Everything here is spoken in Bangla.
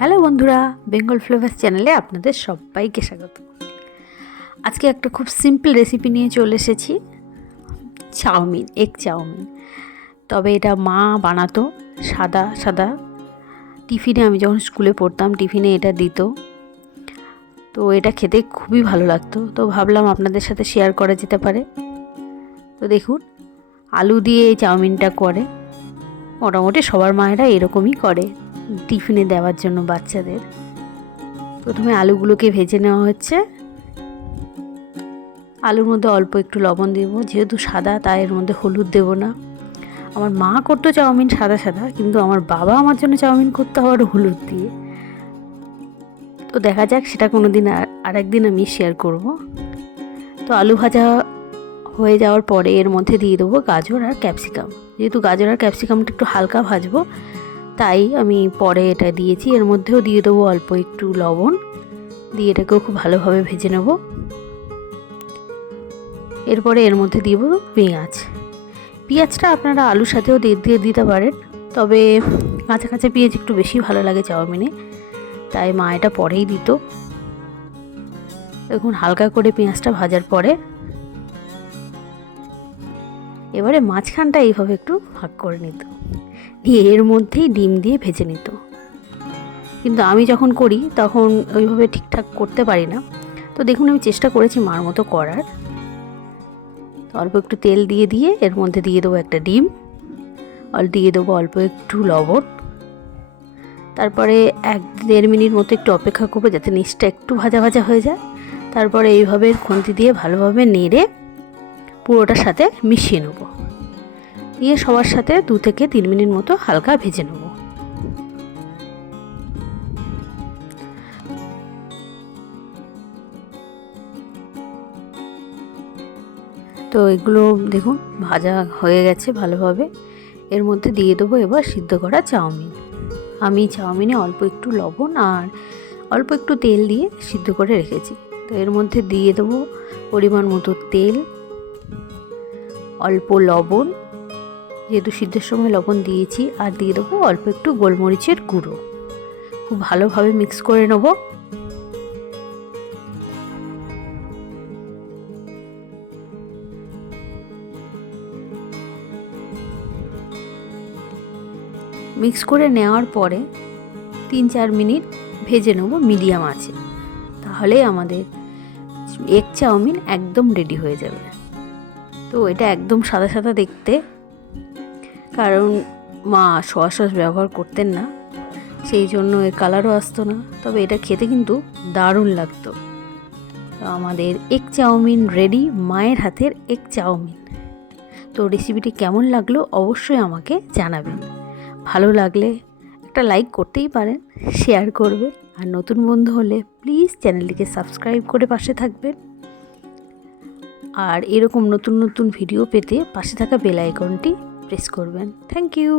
হ্যালো বন্ধুরা, বেঙ্গল ফ্লেভার্স চ্যানেলে আপনাদের সবাইকে স্বাগত। আজকে একটা খুব সিম্পল রেসিপি নিয়ে চলে এসেছি, চাউমিন, এগ চাউমিন। তবে এটা মা বানাতো সাদা সাদা। টিফিনে আমি যখন স্কুলে পড়তাম টিফিনে এটা দিত, তো এটা খেতে খুবই ভালো লাগতো। তো ভাবলাম আপনাদের সাথে শেয়ার করা যেতে পারে। তো দেখুন, আলু দিয়ে এই চাউমিনটা করে। মোটামুটি সবার মায়েরা এরকমই করে টিফিনে দেওয়ার জন্য বাচ্চাদের। প্রথমে আলুগুলোকে ভেজে নেওয়া হচ্ছে। আলুর মধ্যে অল্প একটু লবণ দেব, যেহেতু সাদা তাই এর মধ্যে হলুদ দেব না। আমার মা করতো চাউমিন সাদা সাদা, কিন্তু আমার বাবা আমার জন্য চাউমিন করতে আবার হলুদ দিয়ে। তো দেখা যাক, সেটা কোনো দিন আর একদিন আমি শেয়ার করব। তো আলু ভাজা হয়ে যাওয়ার পরে এর মধ্যে দিয়ে দেবো গাজর আর ক্যাপসিকাম। যেহেতু গাজর আর ক্যাপসিকামটা একটু হালকা ভাজবো, তাই আমি পরে এটা দিয়েছি। এর মধ্যেও দিয়ে দেবো অল্প একটু লবণ, দিয়ে এটাকেও খুব ভালোভাবে ভেজে নেব। এরপরে এর মধ্যে দিব পেঁয়াজটা আপনারা আলুর সাথেও দিয়ে দিতে পারেন, তবে কাঁচা কাঁচা পেঁয়াজ একটু বেশি ভালো লাগে চাউমিনে, তাই মা এটা পরেই দিত। দেখুন, হালকা করে পেঁয়াজটা ভাজার পরে এবারে মাঝখানটা এইভাবে একটু ভাগ করে নিত, দিয়ে এর মধ্যেই ডিম দিয়ে ভেজে নিত। কিন্তু আমি যখন করি তখন ওইভাবে ঠিকঠাক করতে পারি না। তো দেখুন, আমি চেষ্টা করেছি মার মতো করার। অল্প একটু তেল দিয়ে এর মধ্যে দিয়ে দেবো একটা ডিম, দিয়ে দেবো অল্প একটু লবণ। তারপরে 1-1.5 মিনিট মতো একটু অপেক্ষা করবো যাতে নিচটা একটু ভাজা ভাজা হয়ে যায়। তারপরে এইভাবে খুন্তি দিয়ে ভালোভাবে নেড়ে পুরোটার সাথে মিশিয়ে নেব। নিয়ে সবার সাথে 2 থেকে 3 মিনিট মতো হালকা ভেজে নেব। তো এগুলো দেখুন ভাজা হয়ে গেছে ভালোভাবে। এর মধ্যে দিয়ে দেবো এবার সিদ্ধ করা চাউমিন। আমি চাউমিনে অল্প একটু লবণ আর অল্প একটু তেল দিয়ে সিদ্ধ করে রেখেছি। তো এর মধ্যে দিয়ে দেবো পরিমাণ মতো তেল, অল্প লবণ, যেহেতু সিদ্ধের সময় লবণ দিয়েছি, আর দিয়ে দেবো অল্প একটু গোলমরিচের গুঁড়ো। খুব ভালোভাবে মিক্স করে নেব। মিক্স করে নেওয়ার পরে 3-4 মিনিট ভেজে নেব মিডিয়াম আঁচে। তাহলে আমাদের এগ চাউমিন একদম রেডি হয়ে যাবে। তো এটা একদম সাদা সাদা দেখতে, কারণ মা সয়া সস ব্যবহার করতেন না, সেই জন্য এর কালারও আসতো না। তবে এটা খেতে কিন্তু দারুণ লাগতো। তো আমাদের এগ চাউমিন রেডি, মায়ের হাতের এগ চাউমিন। তো রেসিপিটি কেমন লাগলো অবশ্যই আমাকে জানাবেন। ভালো লাগলে একটা লাইক করতেই পারেন, শেয়ার করবে, আর নতুন বন্ধু হলে প্লিজ চ্যানেলটিকে সাবস্ক্রাইব করে পাশে থাকবেন। আর এরকম নতুন নতুন ভিডিও পেতে পাশে থাকা বেল আইকনটি প্রেস করবেন। Thank you.